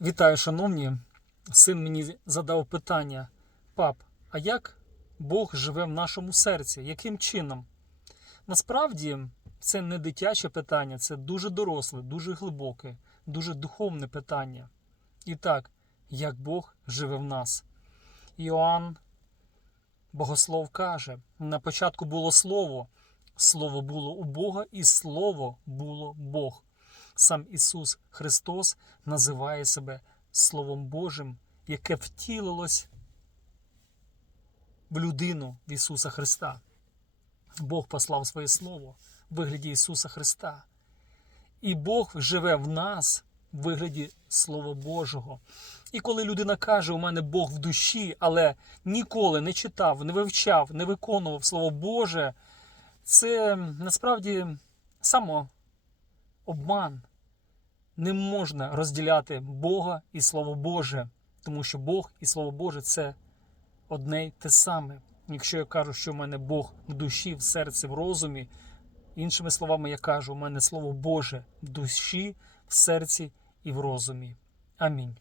Вітаю, шановні. Син мені задав питання: пап, а як Бог живе в нашому серці? Яким чином? Насправді це не дитяче питання, це дуже доросле, дуже глибоке, дуже духовне питання. І так, як Бог живе в нас? Іоанн Богослов каже: на початку було слово, слово було у Бога, і слово було Бог. Сам Ісус Христос називає себе Словом Божим, яке втілилось в людину в Ісуса Христа. Бог послав своє Слово в вигляді Ісуса Христа. І Бог живе в нас в вигляді Слова Божого. І коли людина каже, у мене Бог в душі, але ніколи не читав, не вивчав, не виконував Слово Боже, це насправді самообман. Не можна розділяти Бога і Слово Боже, тому що Бог і Слово Боже це одне й те саме. Якщо я кажу, що в мене Бог в душі, в серці, в розумі, іншими словами, я кажу, у мене Слово Боже в душі, в серці і в розумі. Амінь.